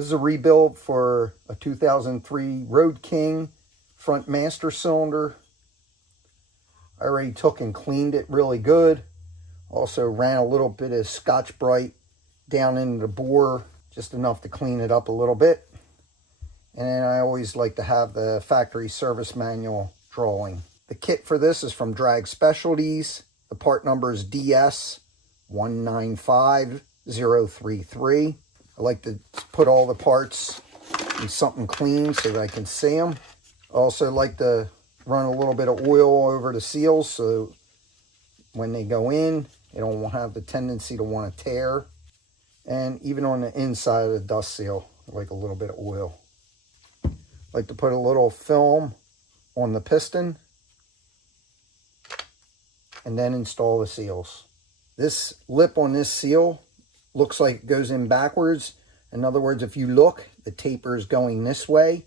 This is a rebuild for a 2003 Road King front master cylinder. I already took and cleaned it really good. Also ran a little bit of Scotch-Brite down into the bore, just enough to clean it up a little bit. And then I always like to have the factory service manual drawing. The kit for this is from Drag Specialties. The part number is DS195033. I like to put all the parts in something clean so that I can see them. I also like to run a little bit of oil over the seals so when they go in, they don't have the tendency to want to tear. And even on the inside of the dust seal, I like a little bit of oil. I like to put a little film on the piston and then install the seals. This lip on this seal looks like it goes in backwards. In other words, if you look, the taper is going this way.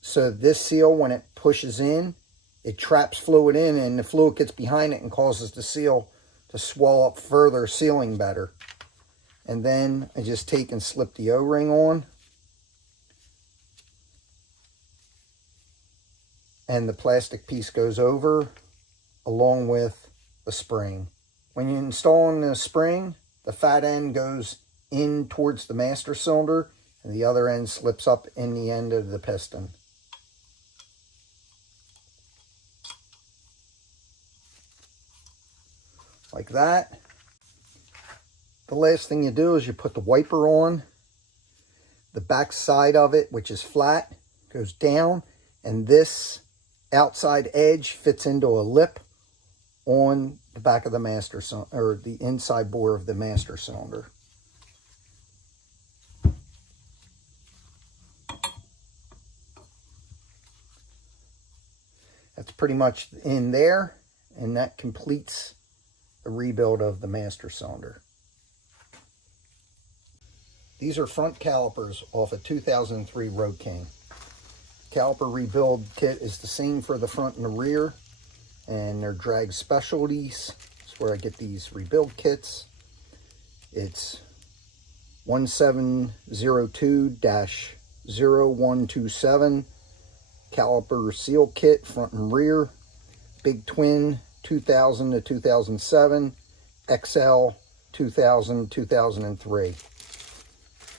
So this seal, when it pushes in, it traps fluid in and the fluid gets behind it and causes the seal to swell up further, sealing better. And then I just take and slip the O-ring on. And the plastic piece goes over along with the spring. When you install the spring, the fat end goes in towards the master cylinder and the other end slips up in the end of the piston. Like that. The last thing you do is you put the wiper on. The back side of it, which is flat, goes down, and this outside edge fits into a lip on the back of the master cylinder, or the inside bore of the master cylinder. That's pretty much in there, and that completes the rebuild of the master cylinder. These are front calipers off a 2003 Road King. Caliper rebuild kit is the same for the front and the rear, and they're Drag Specialties. That's where I get these rebuild kits. It's 1702-0127 caliper seal kit, front and rear, big twin 2000 to 2007, XL 2000 2003.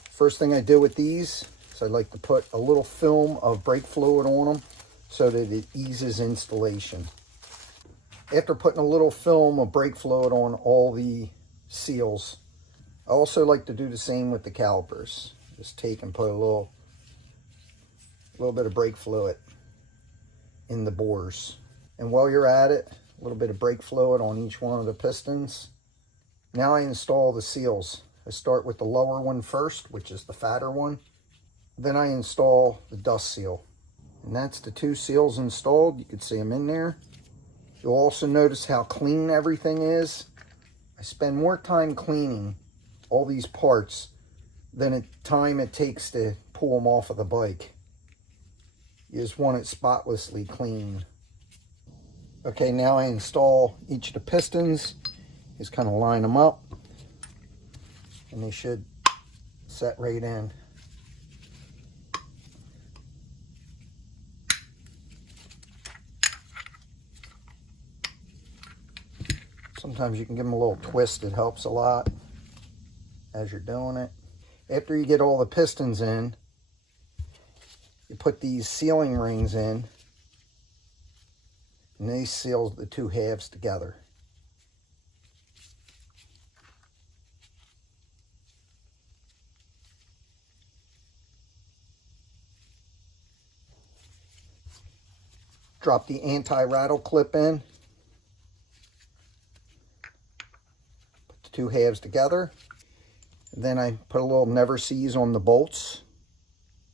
First thing I do with these is I like to put a little film of brake fluid on them so that it eases installation. After putting a little film of brake fluid on all the seals, I also like to do the same with the calipers. Just take and put a little bit of brake fluid in the bores. And while you're at it, a little bit of brake fluid on each one of the pistons. Now I install the seals. I start with the lower one first, which is the fatter one. Then I install the dust seal. And that's the two seals installed. You can see them in there. You'll also notice how clean everything is. I spend more time cleaning all these parts than the time it takes to pull them off of the bike. You just want it spotlessly clean. Okay, now I install each of the pistons. Just kind of line them up, and they should set right in. Sometimes you can give them a little twist. It helps a lot as you're doing it. After you get all the pistons in, you put these sealing rings in, and these seal the two halves together. Drop the anti-rattle clip in. Put the two halves together. And then I put a little never seize on the bolts.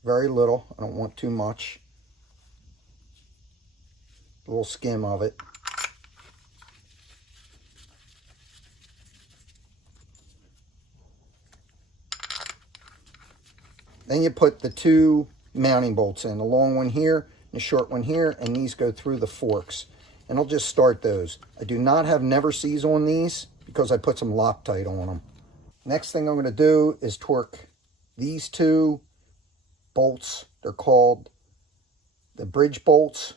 Very little. I don't want too much. A little skim of it. Then you put the two mounting bolts in, the long one here and the short one here, and these go through the forks. And I'll just start those. I do not have never seize on these because I put some Loctite on them. Next thing I'm going to do is torque these two bolts. They're called the bridge bolts,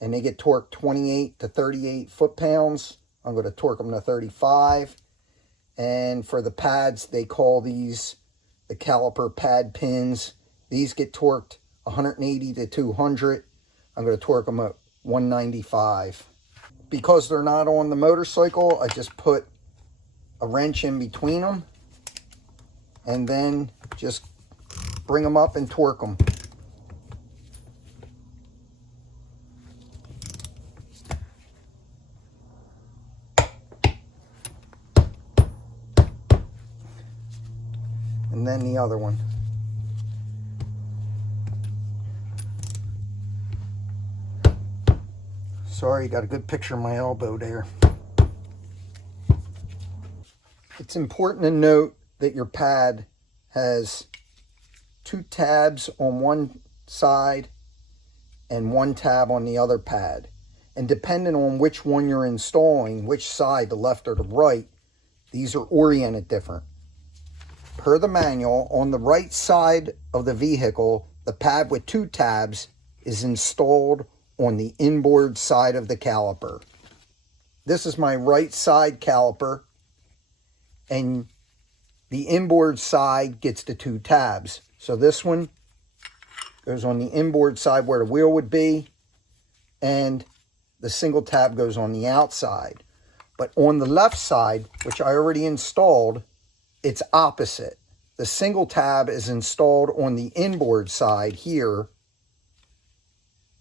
and they get torqued 28 to 38 foot-pounds. I'm going to torque them to 35. And for the pads, they call these the caliper pad pins. These get torqued 180 to 200. I'm going to torque them at 195. Because they're not on the motorcycle, I just put a wrench in between them and then just bring them up and torque them. And then the other one. Sorry, got a good picture of my elbow there. It's important to note that your pad has 2 tabs on one side and 1 tab on the other pad. And depending on which one you're installing, which side, the left or the right, these are oriented different. Per the manual, on the right side of the vehicle, the pad with 2 tabs is installed on the inboard side of the caliper. This is my right side caliper, and the inboard side gets the 2 tabs. So this one goes on the inboard side where the wheel would be, and the single tab goes on the outside. But on the left side, which I already installed, it's opposite. The single tab is installed on the inboard side here,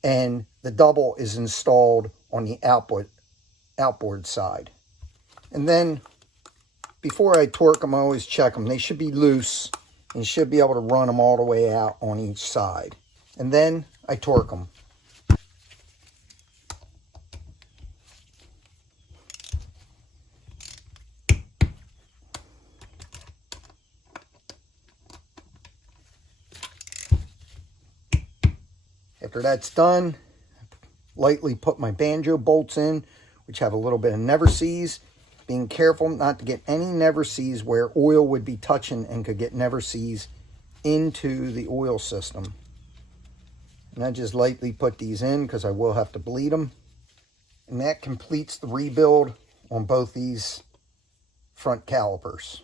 and the double is installed on the outboard side. And then before I torque them, I always check them. They should be loose and should be able to run them all the way out on each side. And then I torque them. After that's done, lightly put my banjo bolts in, which have a little bit of never seize. Being careful not to get any never seize where oil would be touching and could get never seize into the oil system. And I just lightly put these in because I will have to bleed them. And that completes the rebuild on both these front calipers.